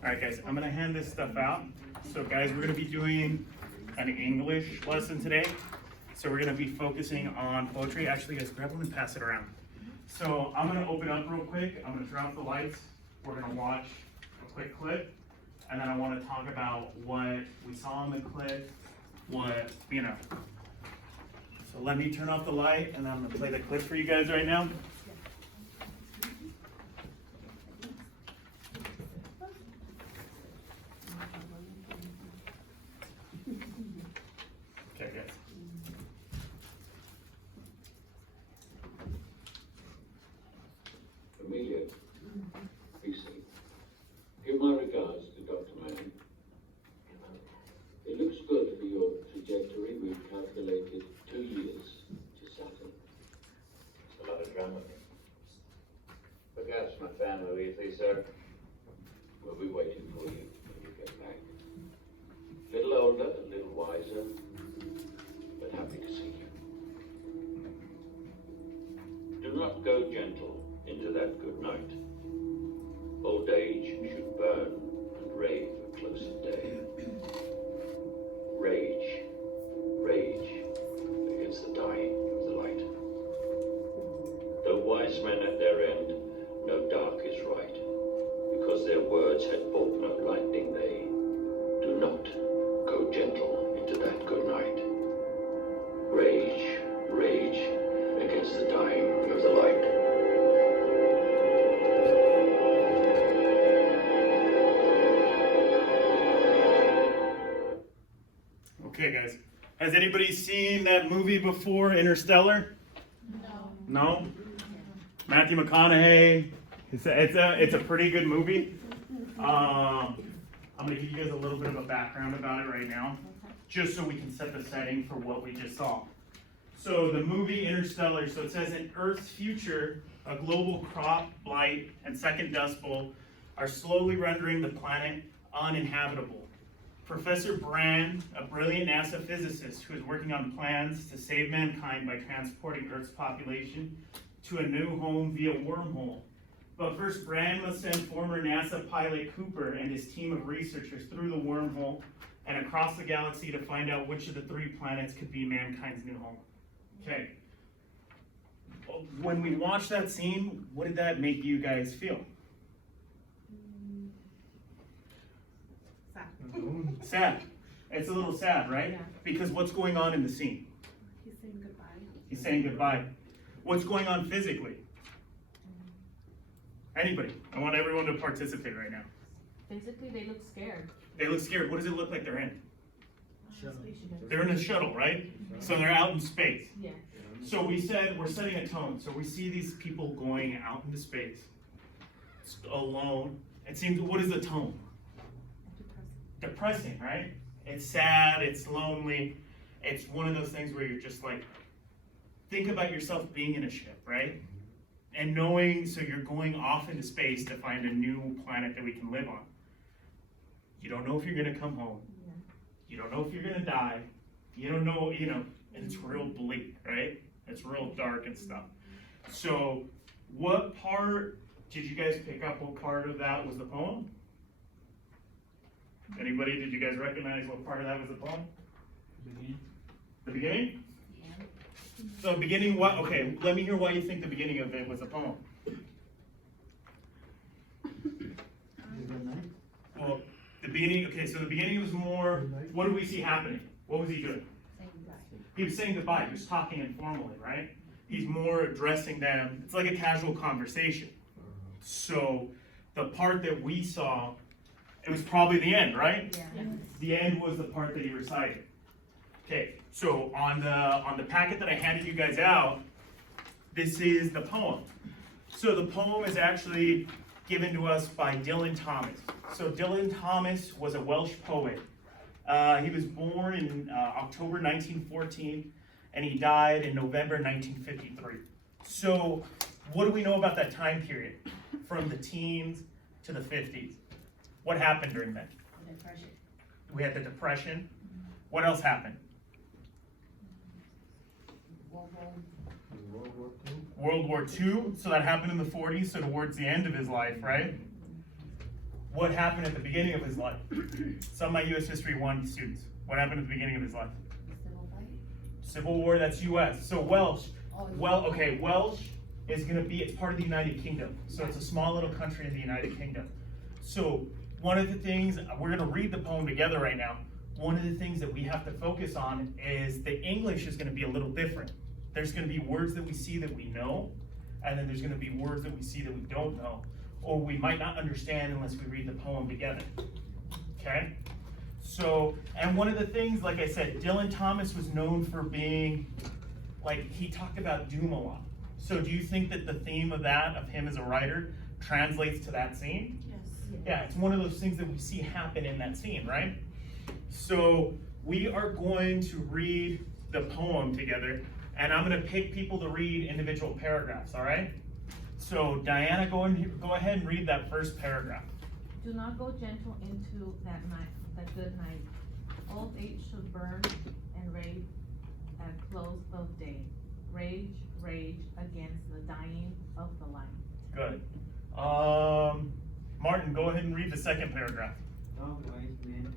All right, guys, I'm gonna hand this stuff out. So guys, we're gonna be doing an English lesson today. So we're gonna be focusing on poetry. Actually, guys, grab one and pass it around. So I'm gonna open up real quick. I'm gonna turn off the lights. We're gonna watch a quick clip. And then I wanna talk about what we saw in the clip, what. So let me turn off the light and I'm gonna play the clip for you guys right now. Okay, guys. Amelia, be safe. Give my regards to Dr. Manning. It looks good for your trajectory. We've calculated 2 years to Saturn. It's a lot of drama. Regards to my family, please, sir. We'll be waiting for you when you get back. A little older, a little wiser, but happy to see you. Do not go gentle into that good night. Old age should burn and rave a closer day. Rage, rage against the dying of the light. Though wise men at their end know dark is right, because their words had brought no lightning, they do not go gentle into that good night. Rage, rage against the dying of the light. Okay, guys. Has anybody seen that movie before, Interstellar? No. No? Matthew McConaughey. It's a pretty good movie. I'm gonna give you guys a little bit of a background about it right now, just so we can set the setting for what we just saw. So the movie Interstellar, so it says in Earth's future, a global crop, blight, and second dust bowl are slowly rendering the planet uninhabitable. Professor Brand, a brilliant NASA physicist who is working on plans to save mankind by transporting Earth's population to a new home via wormhole. But first, Brand must send former NASA pilot Cooper and his team of researchers through the wormhole and across the galaxy to find out which of the 3 planets could be mankind's new home. Okay. When we watched that scene, what did that make you guys feel? Sad. It's a little sad, right? Yeah. Because what's going on in the scene? He's saying goodbye. He's saying goodbye. What's going on physically? Anybody? I want everyone to participate right now. Physically, they look scared. They look scared. What does it look like they're in? Spaceship. They're in a shuttle, right? So they're out in space. Yeah. So we said we're setting a tone. So we see these people going out into space alone. It seems, what is the tone? Depressing, right? It's sad, it's lonely. It's one of those things where you're just like, think about yourself being in a ship, right? And knowing, so you're going off into space to find a new planet that we can live on. You don't know if you're gonna come home. Yeah. You don't know if you're gonna die. You don't know, and it's real bleak, right? It's real dark and stuff. So what part, did you guys pick up what part of that was the poem? Anybody, did you guys recognize what part of that was the poem? The beginning? Yeah. So beginning what, okay, let me hear why you think the beginning of it was a poem. Well, the beginning, okay, so the beginning was more, what do we see happening? What was he doing? Saying goodbye. He was saying goodbye, he was talking informally, right? He's more addressing them, it's like a casual conversation. So the part that we saw, it was probably the end, right? Yeah. The end was the part that he recited. Okay, so on the packet that I handed you guys out, this is the poem. So the poem is actually given to us by Dylan Thomas. So Dylan Thomas was a Welsh poet. He was born in October 1914, and he died in November 1953. So what do we know about that time period, from the teens to the 50s? What happened during that? Depression. We had the Depression. What else happened? World War II. So that happened in the 40s, so towards the end of his life, right? What happened at the beginning of his life? Some of my US History 1 students. What happened at the beginning of his life? Civil fight? Civil War, that's US. So Welsh, Oh, Welsh is gonna be, it's part of the United Kingdom. So it's a small little country in the United Kingdom. So one of the things, we're gonna read the poem together right now. One of the things that we have to focus on is the English is gonna be a little different. There's gonna be words that we see that we know, and then there's gonna be words that we see that we don't know, or we might not understand unless we read the poem together, okay? So, and one of the things, like I said, Dylan Thomas was known for being, like, he talked about doom a lot. So do you think that the theme of that, of him as a writer, translates to that scene? Yes. Yeah, it's one of those things that we see happen in that scene, right? So we are going to read the poem together, and I'm gonna pick people to read individual paragraphs, all right? So Diana, go ahead and read that first paragraph. Do not go gentle into that night, that good night. Old age should burn and rage at close of day. Rage, rage against the dying of the light. Good. Martin, go ahead and read the second paragraph. Some wise men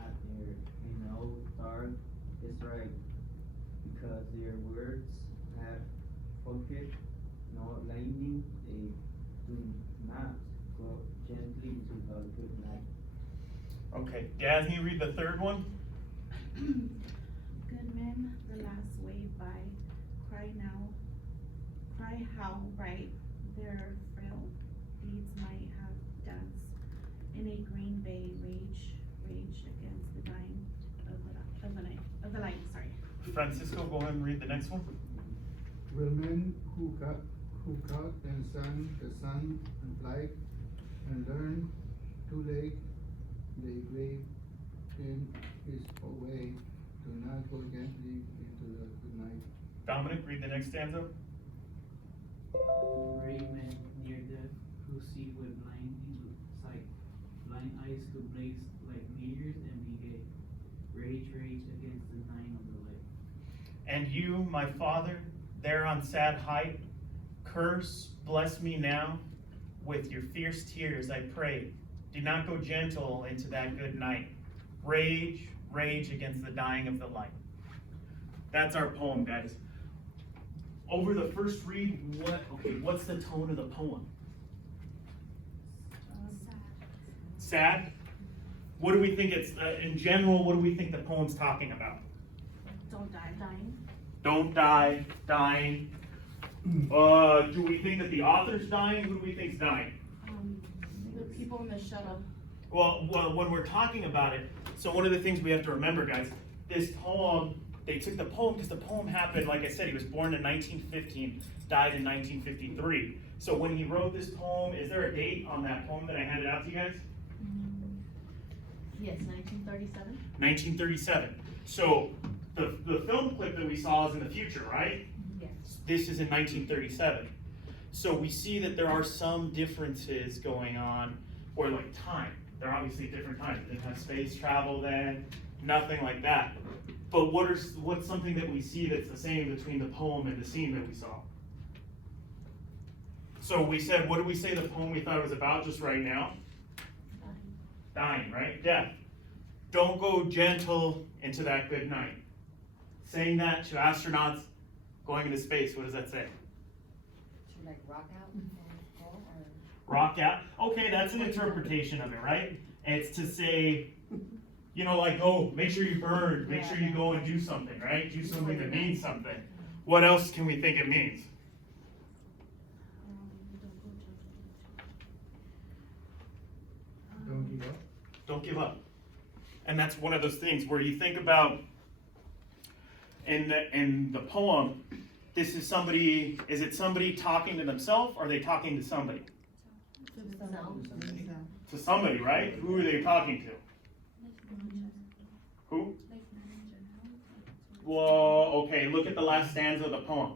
at their know dark is right, because their words have pocket no lightning, they do not go gently into a good night. Okay, Dasney, read the third one. Good men, the last way by, cry now, cry how bright their frail deeds might have danced in a green bay, rage, rage against the dying of the light, sorry. Francisco, go ahead and read the next one. Will men who cut and sun the sun and flight and learn too late, they grave in his way, do not go gently into the good night. Dominic, read the next stanza. Brave men near death who see with blind sight, blind eyes who blaze like meteors and be gay. Rage, rage against the dying of the light. And you, my father, there on sad height, curse, bless me now, with your fierce tears I pray. Do not go gentle into that good night. Rage, rage against the dying of the light. That's our poem, guys. Over the first read, what's the tone of the poem? Sad? What do we think it's, in general, what do we think the poem's talking about? Don't die. Dying. Don't die, dying. Do we think that the author's dying? Who do we think's dying? The people in the shuttle. Well, when we're talking about it, so one of the things we have to remember, guys, this poem, they took the poem because the poem happened, like I said, he was born in 1915, died in 1953. So when he wrote this poem, is there a date on that poem that I handed out to you guys? Yes, 1937. 1937. So the film clip that we saw is in the future, right? Yes. This is in 1937. So we see that there are some differences going on, or like time. They're obviously different times. They didn't have space travel then, nothing like that. But what's something that we see that's the same between the poem and the scene that we saw? So we said, what did we say the poem we thought it was about just right now? Dying, right? Death. Don't go gentle into that good night. Saying that to astronauts going into space, what does that say? To like rock out and go, or? Rock out. Okay, that's an interpretation of it, right? It's to say, you know, like, oh, make sure you burn, make sure you go and do something, right? Do something that means something. What else can we think it means? Don't give up. Don't give up. And that's one of those things where you think about in the poem, this is somebody, is it somebody talking to themselves or are they talking to somebody? To somebody, right? Who are they talking to? Who? Well, okay, look at the last stanza of the poem.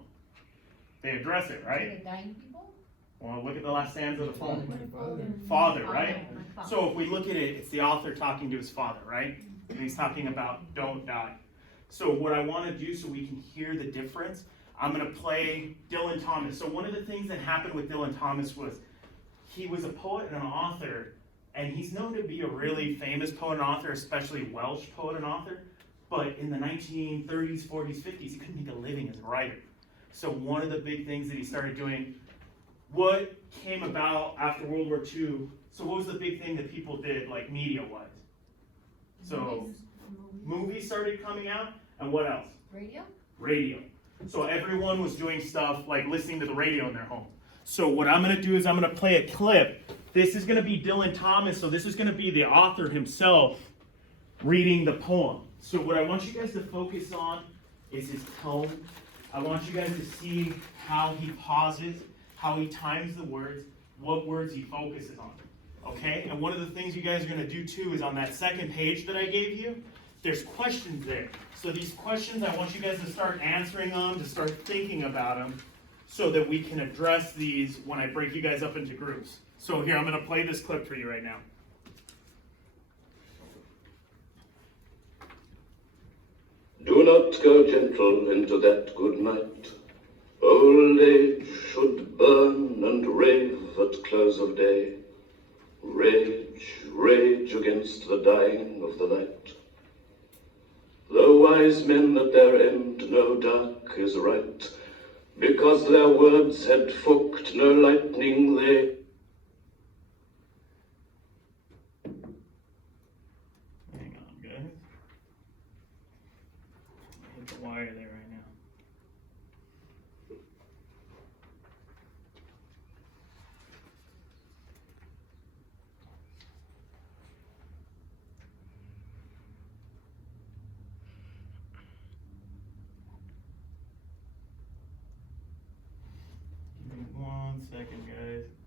They address it, right? The dying people? Well, look at the last stanza of the poem. My father. Father, right? So if we look at it, it's the author talking to his father, right? And he's talking about don't die. So what I want to do so we can hear the difference, I'm going to play Dylan Thomas. So one of the things that happened with Dylan Thomas was he was a poet and an author, And he's known to be a really famous poet and author, especially Welsh poet and author. But in the 1930s, 40s, 50s, he couldn't make a living as a writer. So one of the big things that he started doing, what came about after World War II, so what was the big thing that people did, like media-wise? So movies started coming out, and what else? Radio? Radio. So everyone was doing stuff like listening to the radio in their home. So what I'm gonna do is I'm gonna play a clip. This is gonna be Dylan Thomas, so this is gonna be the author himself reading the poem. So what I want you guys to focus on is his tone. I want you guys to see how he pauses, how he times the words, what words he focuses on. Okay? And one of the things you guys are gonna do too is on that second page that I gave you, there's questions there. So these questions, I want you guys to start answering them, to start thinking about them, so that we can address these when I break you guys up into groups. So here, I'm gonna play this clip for you right now. Do not go gentle into that good night. Old age should burn and rave at close of day. Rage, rage against the dying of the light. The wise men at their end know dark is right, because their words had fooked no lightning they. Hang on, guys. I hit the wire there right now. Give me 1 second, guys.